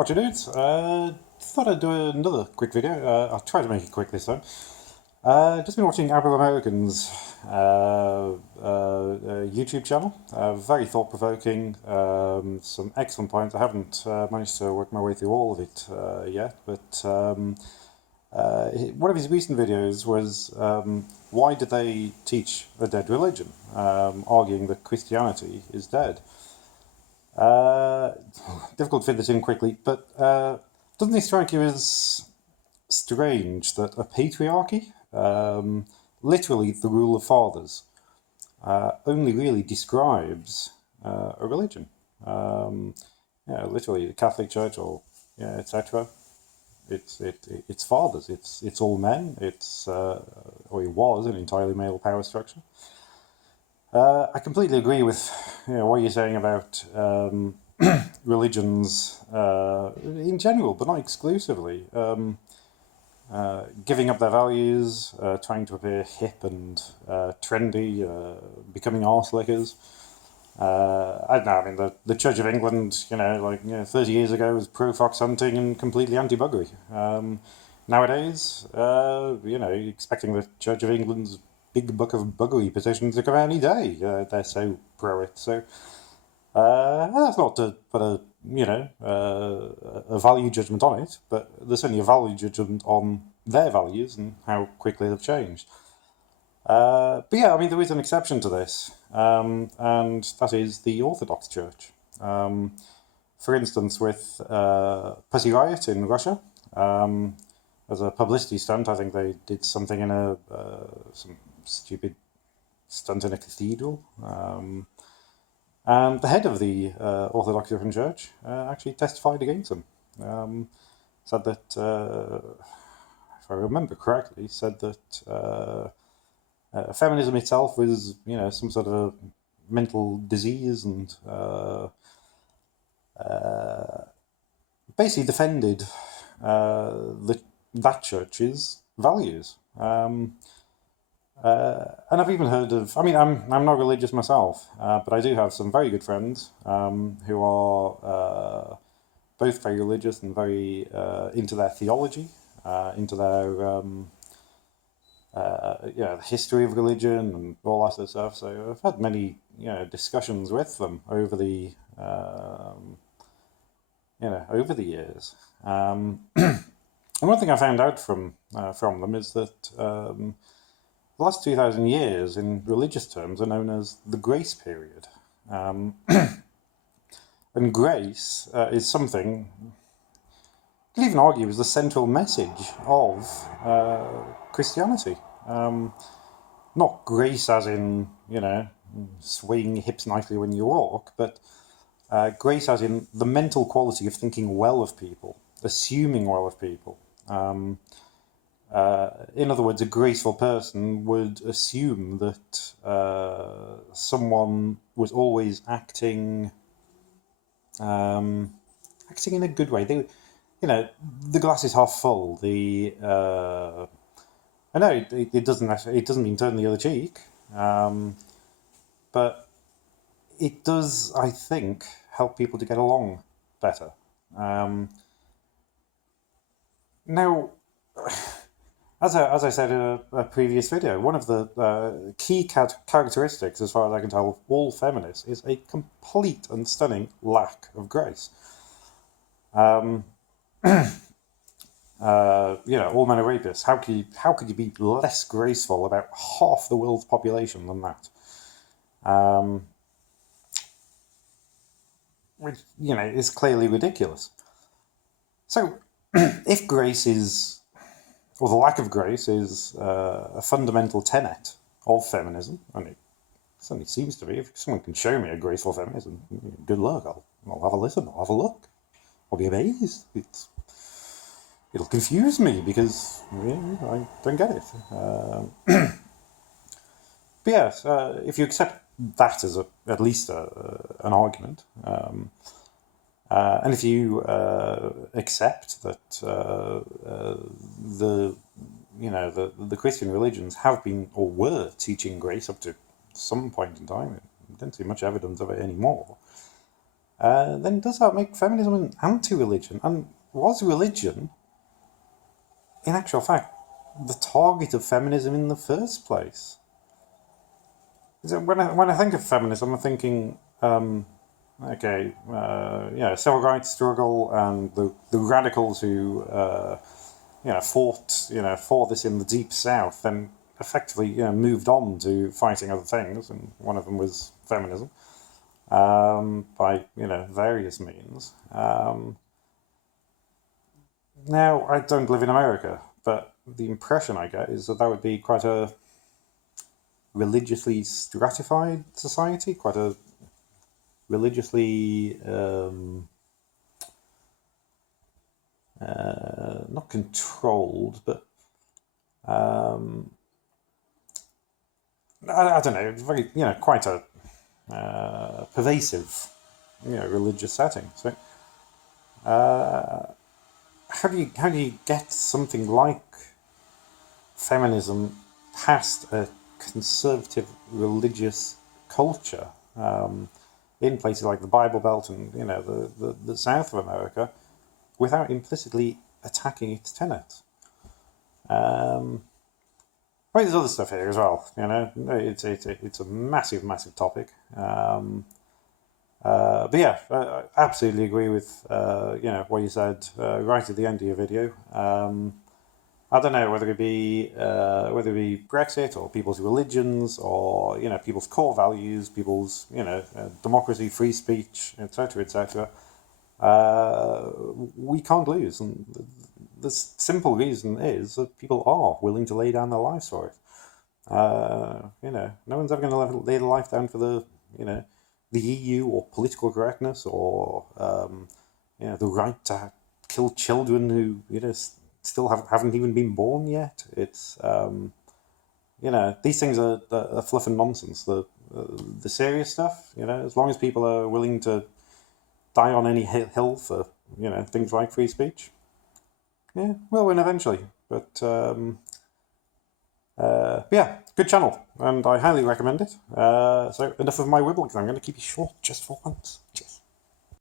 What you doing? Thought I'd do another quick video. I'll try to make it quick this time. Just been watching AbuAmerican's YouTube channel. Very thought-provoking. Some excellent points. I haven't managed to work my way through all of it yet, but one of his recent videos was why did they teach a dead religion, arguing that Christianity is dead. Difficult to fit this in quickly, but doesn't it strike you as strange that a patriarchy, literally the rule of fathers, only really describes a religion? Literally the Catholic Church or etc. It's fathers. It's all men. Or it was an entirely male power structure. I completely agree with what you're saying about religions in general, but not exclusively. Giving up their values, trying to appear hip and trendy, becoming arse lickers. I don't know. I mean, the Church of England, 30 years ago was pro fox hunting and completely anti-buggery. Nowadays, expecting the Church of England's big book of buggery petitions to come out any day. They're so pro it. So that's not to put a value judgment on it, but there's certainly a value judgment on their values and how quickly they've changed. But yeah, I mean, there is an exception to this, and that is the Orthodox Church. For instance, with Pussy Riot in Russia, as a publicity stunt, I think they did something in some stupid stunt in a cathedral. And the head of the Orthodox Different Church actually testified against them. Said that, if I remember correctly, said that feminism itself was, some sort of a mental disease, and basically defended that church's values. And I've even heard of, I mean, I'm not religious myself, but I do have some very good friends who are both very religious and very into their theology, into their the history of religion and all that sort of stuff. So I've had many discussions with them over the over the years. And one thing I found out from them is that the last 2,000 years in religious terms are known as the grace period. And grace is something, you could even argue, is the central message of Christianity. Not grace as in, swaying your hips nicely when you walk, but grace as in the mental quality of thinking well of people, assuming well of people. In other words, a graceful person would assume that someone was always acting in a good way. They, the glass is half full. I know it doesn't mean turn the other cheek, but it does, I think, help people to get along better. Now, as I said in a previous video, one of the key characteristics, as far as I can tell, of all feminists is a complete and stunning lack of grace. All men are rapists. How could you be less graceful about half the world's population than that? Which, is clearly ridiculous. So, if grace is, or the lack of grace is a fundamental tenet of feminism, and it certainly seems to be. If someone can show me a graceful feminism, good luck. I'll have a listen. I'll have a look. I'll be amazed. It'll confuse me because I don't get it. But yes, if you accept that as at least an argument, and if you accept that the Christian religions have been or were teaching grace up to some point in time, I don't see much evidence of it anymore. then does that make feminism an anti-religion? And was religion, in actual fact, the target of feminism in the first place? When I think of feminism, I'm thinking, civil rights struggle and the radicals who fought for this in the deep south, then effectively moved on to fighting other things, and one of them was feminism, by various means. Now, I don't live in America, but the impression I get is that that would be quite a religiously stratified society, quite a religiously not controlled, but I don't know, very quite a pervasive religious setting. So how do you get something like feminism past a conservative religious culture in places like the Bible Belt and the south of America without implicitly attacking its tenets? There's other stuff here as well. It's a massive topic. But yeah, I absolutely agree with what you said right at the end of your video. I don't know whether it be Brexit or people's religions or people's core values, people's democracy, free speech, etc., etc. We can't lose, and the simple reason is that people are willing to lay down their lives for it. No one's ever going to lay their life down for the EU or political correctness or the right to kill children who still haven't even been born yet. It's these things are fluff and nonsense. The serious stuff, as long as people are willing to die on any hill for things like free speech, yeah, we'll win eventually. But yeah, good channel, and I highly recommend it. So enough of my wibble, because I'm going to keep it short just for once. Cheers.